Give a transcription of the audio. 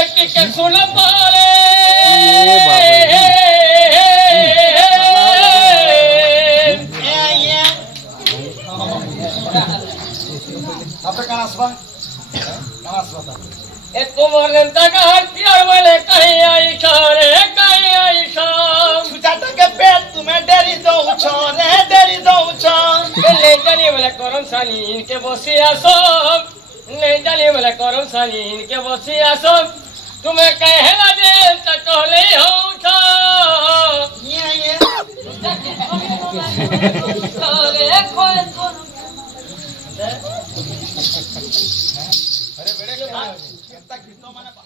একটিকে শোনা পারে তোমার টাকা হাতিয়ার বলে কাই আইসা রে কাই আইসা সুজাটাকে পেট তুমি দেরি দৌছ রে দেরি দৌছ নেই জানি বলে করম সালিন কে বসে আসো নেই জানি বলে করম সালিন কে বসে আসো তুমি কহেলা যে চলে হউছ अरे बेड़े केता गीत माने